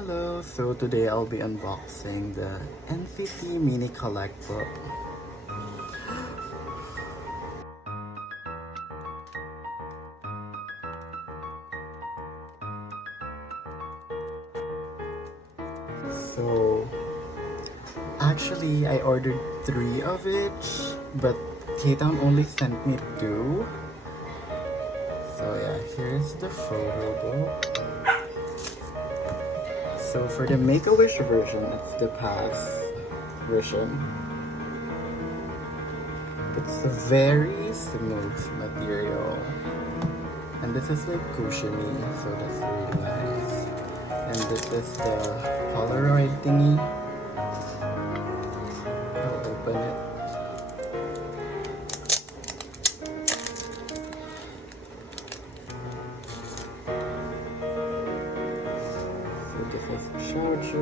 Hello, so today I'll be unboxing the NCT Mini Collect Book. So, actually I ordered 3 of each, but K-Town only sent me 2. So yeah, here's the photo book. So for the Make-A-Wish version, it's the pass version. It's a very smooth material. And this is like cushiony, so that's really nice. And this is the Polaroid thingy. I'll open it. So this is Xiaoju.